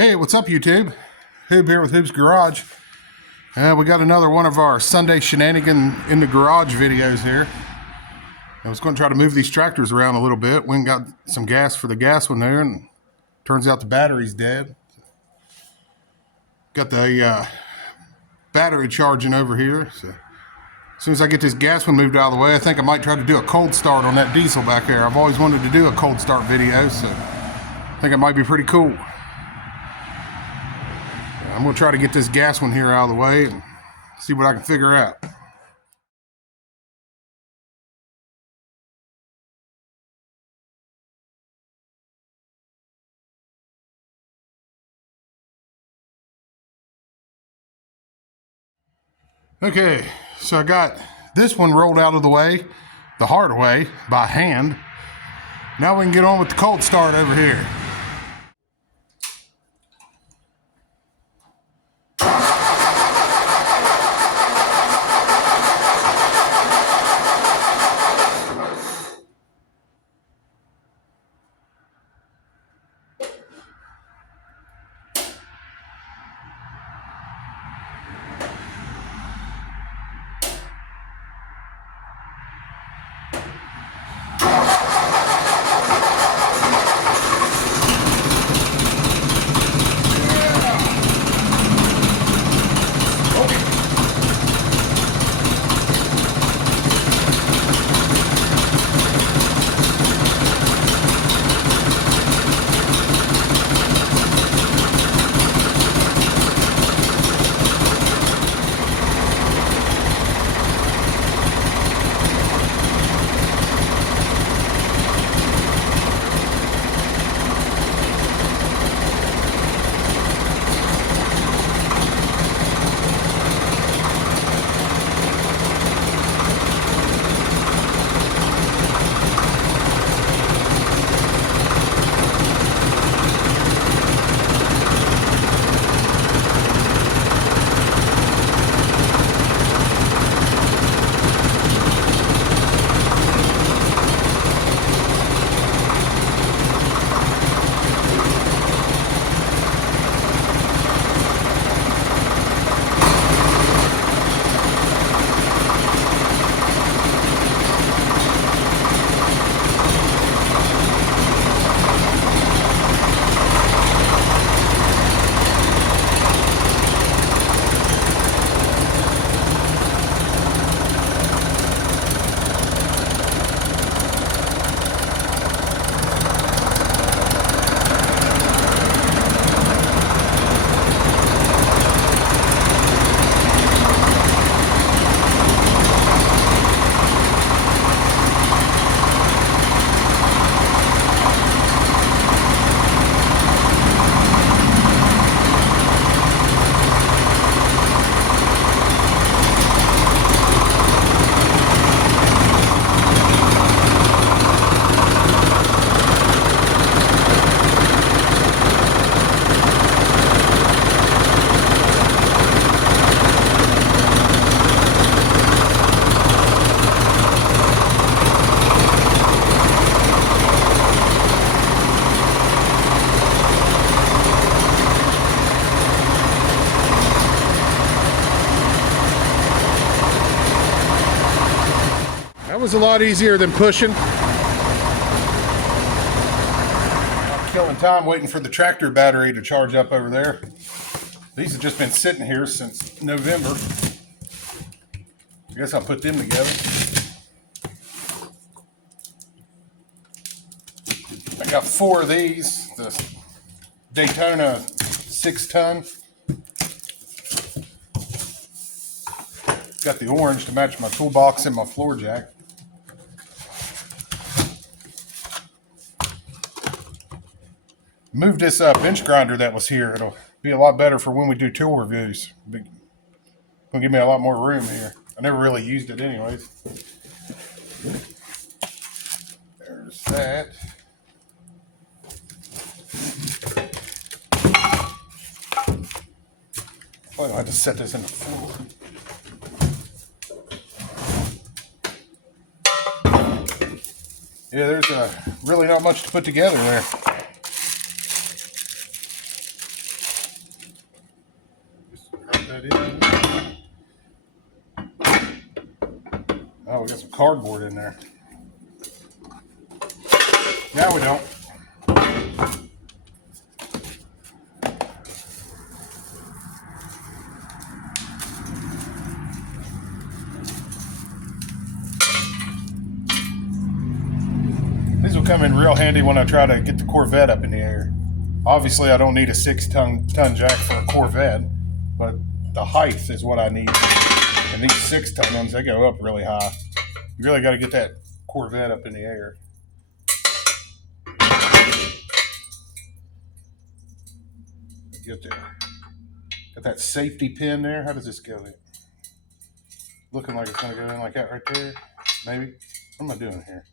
Hey, what's up, YouTube? Hoob here with Hoob's Garage. We got another one of our Sunday shenanigan in the garage videos here. I was going to try to move these tractors around a little bit. Went and got some gas for the gas one there, and turns out the battery's dead. Got the battery charging over here. So as soon as I get this gas one moved out of the way, I think I might try to do a cold start on that diesel back there. I've always wanted to do a cold start video, so I think it might be pretty cool. I'm going to try to get this gas one here out of the way and see what I can figure out. Okay, so I got this one rolled out of the way, the hard way, by hand. Now we can get on with the cold start over here. That was a lot easier than pushing. I'm killing time waiting for the tractor battery to charge up over there. These have just been sitting here since November. I guess I'll put them together. I got 4 of these, the Daytona 6-ton. Got the orange to match my toolbox and my floor jack. Moved this bench grinder that was here. It'll be a lot better for when we do tool reviews. It'll give me a lot more room here. I never really used it anyways. There's that. I'll have to set this in the floor. Yeah, there's really not much to put together there. cardboard in there. Now we don't. These will come in real handy when I try to get the Corvette up in the air. Obviously, I don't need a 6-ton jack for a Corvette, but the height is what I need. And these 6-ton ones, they go up really high. You really got to get that Corvette up in the air. Get there. Got that safety pin there. How does this go in? Looking like it's going to go in like that right there. Maybe. What am I doing here?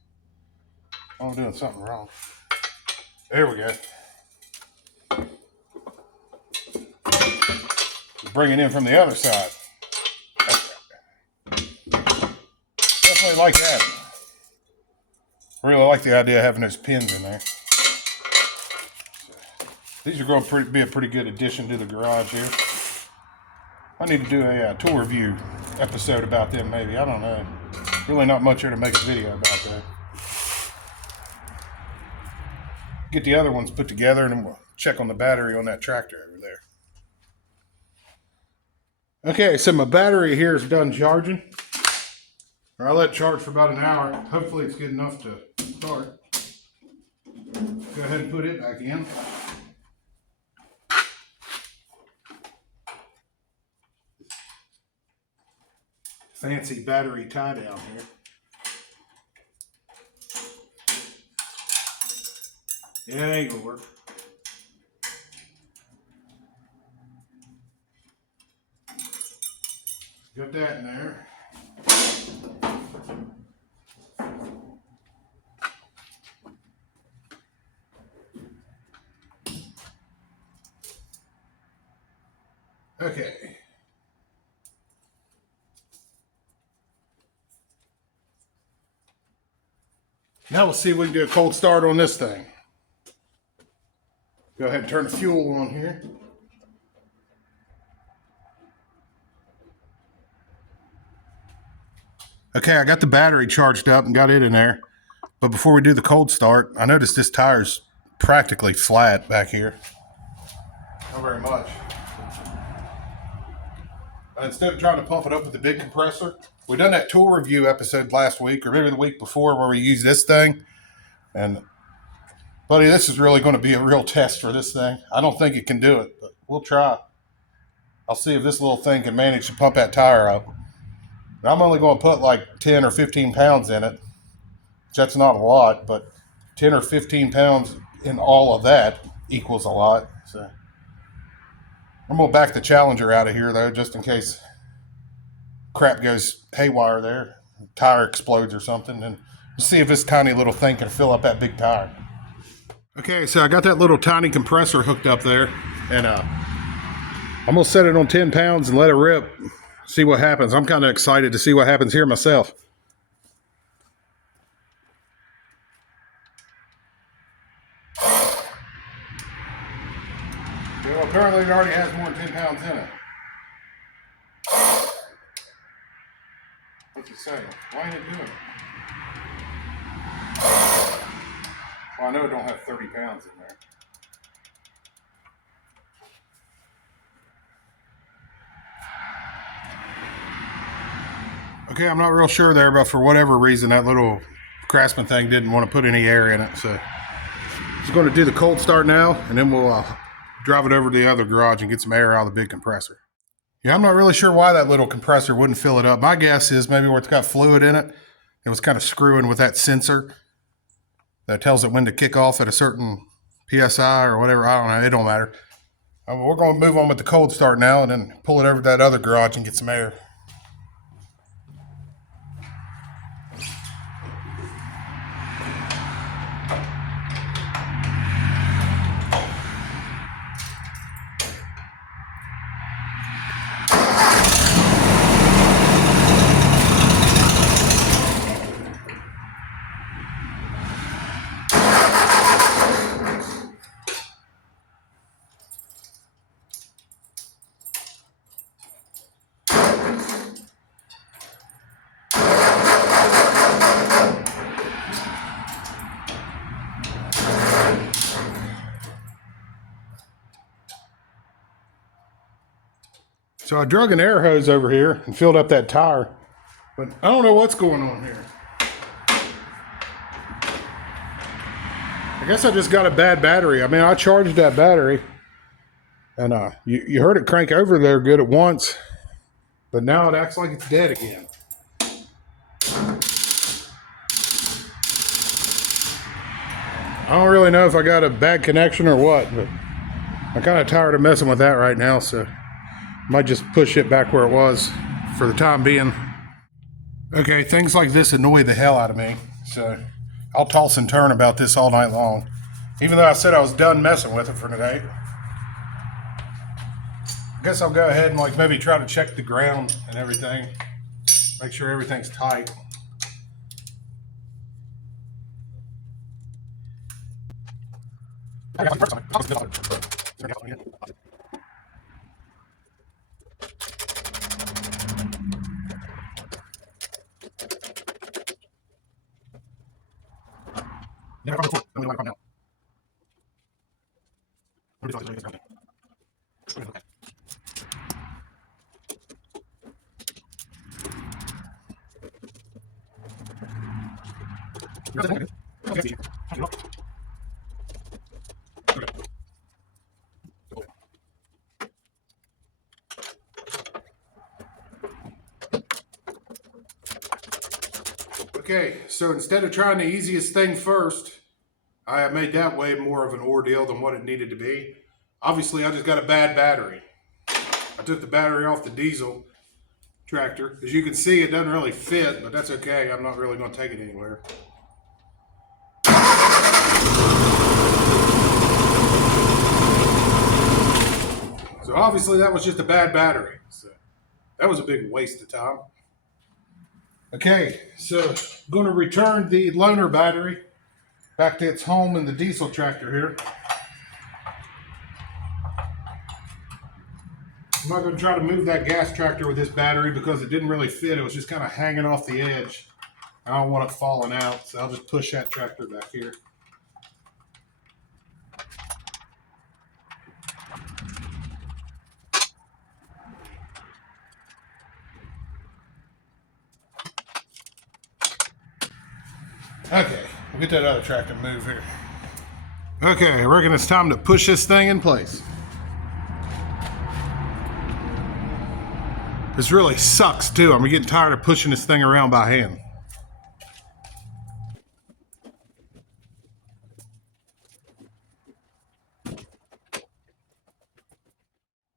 I'm doing something wrong. There we go. Bring it in from the other side. Definitely like that. I really like the idea of having those pins in there. These are going to be a pretty good addition to the garage here. I need to do a tour review episode about them maybe. I don't know. Really not much here to make a video about that. Get the other ones put together and then we'll check on the battery on that tractor over there. Okay, so my battery here is done charging. Or I let it charge for about an hour. Hopefully it's good enough to start. Go ahead and put it back in. Fancy battery tie down here. Yeah, it ain't gonna work. Got that in there. Okay. Now we'll see if we can do a cold start on this thing. Go ahead and turn the fuel on here. Okay, I got the battery charged up and got it in there. But before we do the cold start, I noticed this tire's practically flat back here. Not very much. And instead of trying to pump it up with the big compressor, we done that tool review episode last week, or maybe the week before, where we used this thing. And buddy, this is really going to be a real test for this thing. I don't think it can do it, but we'll try. I'll see if this little thing can manage to pump that tire up. And I'm only going to put like 10 or 15 pounds in it. That's not a lot, but 10 or 15 pounds in all of that equals a lot. So I'm going to back the Challenger out of here, though, just in case crap goes haywire there. Tire explodes or something. And see if this tiny little thing can fill up that big tire. Okay, so I got that little tiny compressor hooked up there. And I'm going to set it on 10 pounds and let it rip. See what happens. I'm kind of excited to see what happens here myself. Well, apparently it already has more than 10 pounds in it. What's it saying? Why ain't it doing it? Well, I know it don't have 30 pounds in there. Okay, I'm not real sure there, but for whatever reason, that little Craftsman thing didn't want to put any air in it. So just going to do the cold start now, and then we'll drive it over to the other garage and get some air out of the big compressor. Yeah, I'm not really sure why that little compressor wouldn't fill it up. My guess is maybe where it's got fluid in it, it was kind of screwing with that sensor that tells it when to kick off at a certain PSI or whatever. I don't know. It don't matter. We're going to move on with the cold start now and then pull it over to that other garage and get some air. So I drug an air hose over here and filled up that tire, but I don't know what's going on here. I guess I just got a bad battery. I mean, I charged that battery, and you heard it crank over there good at once, but now it acts like it's dead again. I don't really know if I got a bad connection or what, but I'm kind of tired of messing with that right now, so might just push it back where it was for the time being. Okay, things like this annoy the hell out of me, so I'll toss and turn about this all night long. Even though I said I was done messing with it for today. I guess I'll go ahead and like maybe try to check the ground and everything. Make sure everything's tight. Okay, so instead of trying the easiest thing first, I made that way more of an ordeal than what it needed to be. Obviously, I just got a bad battery. I took the battery off the diesel tractor. As you can see, it doesn't really fit, but that's okay. I'm not really going to take it anywhere. So obviously, that was just a bad battery. So that was a big waste of time. Okay, so I'm going to return the loaner battery back to its home in the diesel tractor here. I'm not going to try to move that gas tractor with this battery because it didn't really fit. It was just kind of hanging off the edge. I don't want it falling out, so I'll just push that tractor back here. Okay, we'll get that other tractor moved here. Okay, I reckon it's time to push this thing in place. This really sucks too. I'm getting tired of pushing this thing around by hand.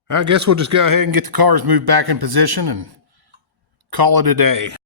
I guess we'll just go ahead and get the cars moved back in position and call it a day.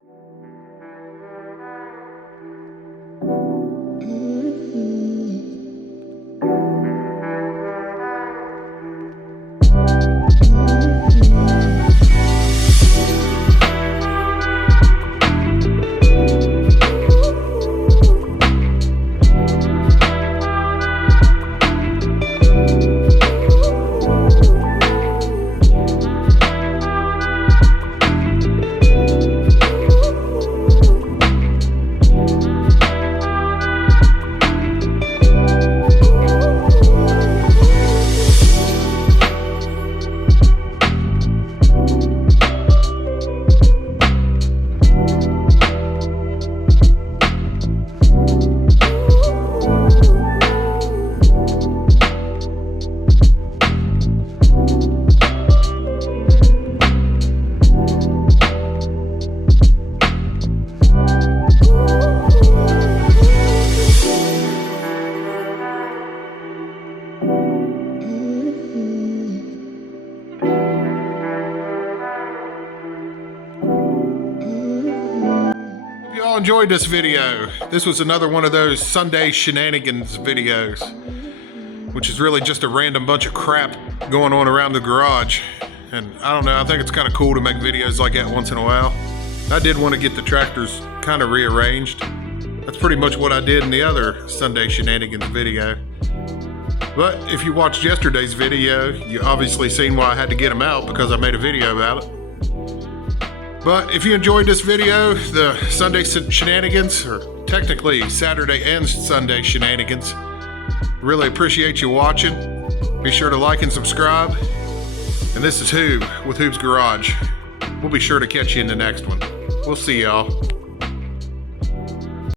Enjoyed this video. This was another one of those Sunday shenanigans videos, which is really just a random bunch of crap going on around the garage. And I don't know, I think it's kind of cool to make videos like that once in a while. I did want to get the tractors kind of rearranged. That's pretty much what I did in the other Sunday shenanigans video. But if you watched yesterday's video, you obviously seen why I had to get them out, because I made a video about it. But if you enjoyed this video, the Sunday shenanigans, or technically Saturday and Sunday shenanigans, really appreciate you watching. Be sure to like and subscribe. And this is Hoob with Hoob's Garage. We'll be sure to catch you in the next one. We'll see y'all.